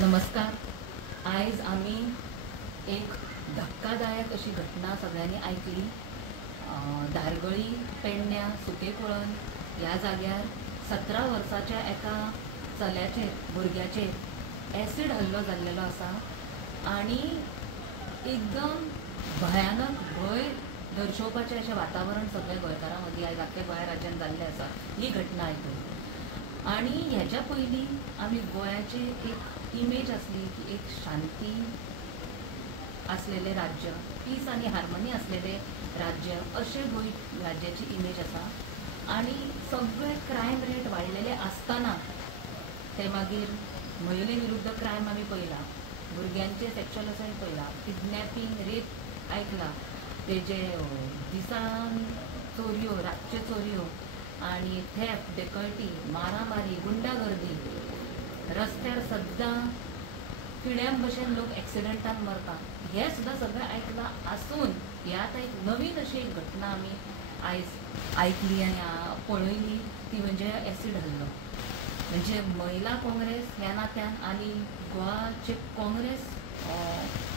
नमस्कार. आयज आमी एक धक्कादायक अशी घटना सगळ्यांनी ऐकली. धारगळी पेडण्या सुकेकुळन ह्या जाग्यार 17 वर्साच्या एका चल्याचेर भुरग्याचेर एसीड हल्लो जाल्लेलो आसा आनी एकदम भयानक भंय दर्शोवपाचें अशें वातावरण सगळ्या गोंयकारां मदीं आयज आख्ख्या गोंय राज्यान जाल्लें आसा ही घटना आयकून. आनी हेच्या पयलीं आमी गोंयाचे एक इमेज आसली की एक शांती आसलेलें राज्य, पीस आनी हार्मनी आसलेलें राज्य अशें गोंय राज्याची इमेज आसा. आनी सगळे क्रायम रेट वाडलेले आसतना ते मागीर महिले विरुद्ध क्रायम आमी पळयला, भुरग्यांचे सेक्शुअल असेंट पळयला, किडनॅपिंग रेप आयकला, तेजे दिसान चोरयो, रातच्यो चोरयो आनी थेफ्ट, डेकॉयटी, मारामारी, गुंडागर्दी, रस्त्यार सद्दां किड्यां भशेन लोक एक्सिडेंटान मरता, हे सुद्दां सगळें आयकलां आसून ह्या आतां एक नवीन अशी एक घटना आमी आयज आयकली आनी पळयली ती म्हणजे एसीड हल्लो. म्हणजे महिला काँग्रेस ह्या नात्यान आनी गोवाचे काँग्रेस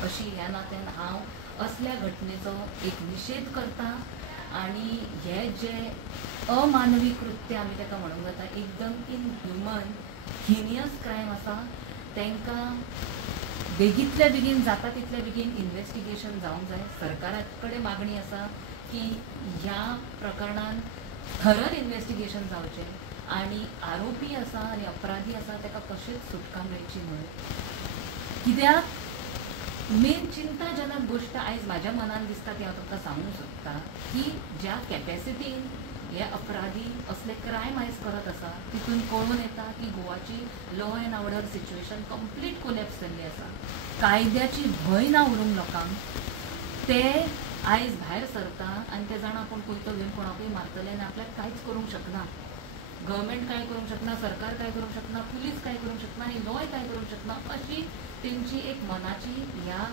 अशी ह्या नात्यान हांव असल्या घटनेचो एक निशेध करता. आनी हे जे अमानवी कृत्य आमी ताका म्हणूंक जाता, एकदम इनह्युमन हिनियस क्रायम आसा, तांकां बेगींतल्या बेगीन जाता तितले बेगीन इन्वेस्टिगेशन जावंक जाय. सरकारा कडेन मागणी आसा की ह्या प्रकरणान थरर इन्वेस्टिगेशन जावचें आनी आरोपी आसा आनी अपराधी आसा ताका कशीच सुटका मेळची म्हणून. कित्याक मेन चिंताजनक गोश्ट आयज म्हाज्या मनान दिसता ती हांव तुमकां सांगूंक सोदतां की ज्या कॅपेसिटीन हे अपराधी असले क्रायम आयज करत आसा तितून कळून येता की गोवाची law and order situation complete collapse जाल्ली आसा. कायद्याची भंय ना उरूंक लोकांक. ते आयज भायर सरता आनी ते जाणा आपूण पयतो घेवन कोणाकूय मारतले आनी आपल्याक कांयच करूंक शकना. गव्हर्मेंट काय करूंक शकना, सरकार काय करूंक शकना, पुलीस काय करूंक शकना आनी लॉय काय करूंक शकना, अशी तेंची एक मनाची ह्या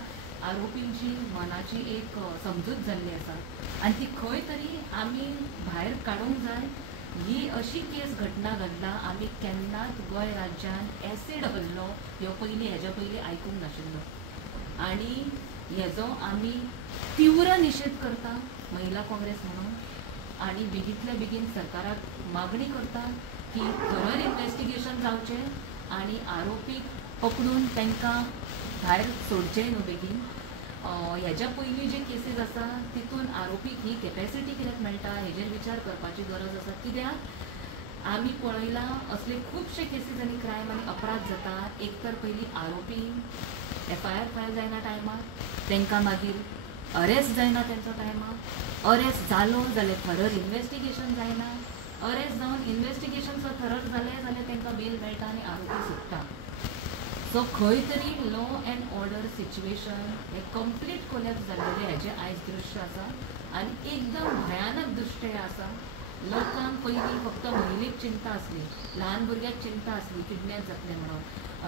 आरोपींची मनाची एक समजूत जाल्ली आसा. आनी ती खंय तरी आमी भायर काडूंक जाय. ही अशी केस घटना घडला आमी केन्नाच गोंय राज्यान एसीड हल्लो ह्यो पयलीं हेज्या पयलीं आयकूंक नाशिल्लो. आनी हेजो आमी तीव्र निशेध करता महिला काँग्रेस म्हणून. आनी बेगींतल्या बेगीन सरकाराक मागणी करता की थरर इन्वेस्टिगेशन जावचें आनी आरोपीक पकडून तांकां भायर सोडचें न्हू बेगीन. हेज्या पयलीं जे केसीस आसा तितून आरोपीक ही कॅपेसिटी कित्याक मेळटा हेजेर विचार करपाची गरज आसा. कित्याक आमी पळयलां असले खुबशे केसीस आनी क्रायम आनी अपराध जाता. एक तर पयलीं आरोपी FIR फायल जायना टायमार, तांकां मागीर अरेस्ट जायना तेंचो टायमार, अरेस्ट जालो जाल्यार थरर इन्वेस्टिगेशन जायना, अरेस्ट जावन इन्वेस्टिगेशन जर थरर जालें जाल्यार तांकां बेल मेळटा आनी आरोपी सुट्टा. सो खंय तरी law and order situation hey complete collapse जाल्लेले हेजे आयज दृश्य आसा आनी एकदम भयानक दृश्य आसा. लोकांक पयलीं फक्त महिलेक चिंता आसली, ल्हान भुरग्याक चिंता आसली किडनॅप जातलें म्हणून,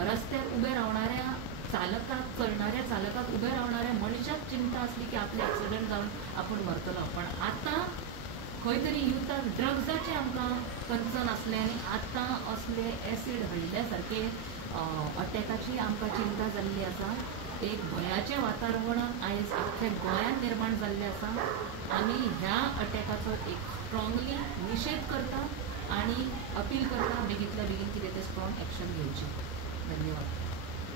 रस्त्यार उबे रावणाऱ्या चालकाक चलणाऱ्या चालकाक उबे रावणाऱ्या मनशाक चिंता आसली की आपले एक्सिडेंट जावन आपूण मरतलो. पण आतां खंय तरी युथाक ड्रग्साचें आमकां कन्सर्न आसलें आनी आतां असले एसीड हळिल्ल्या सारके अटॅकाची आमकां चिंता जाल्ली आसा. एक भयाचें वातावरण आयज आख्ख्या गोंयांत निर्माण जाल्लें आसा. आमी ह्या अटॅकाचो एक स्ट्रॉंगली निशेध करता आनी अपील करता बेगींतल्या बेगीन कितें तें स्ट्रॉंग एक्शन घेवची.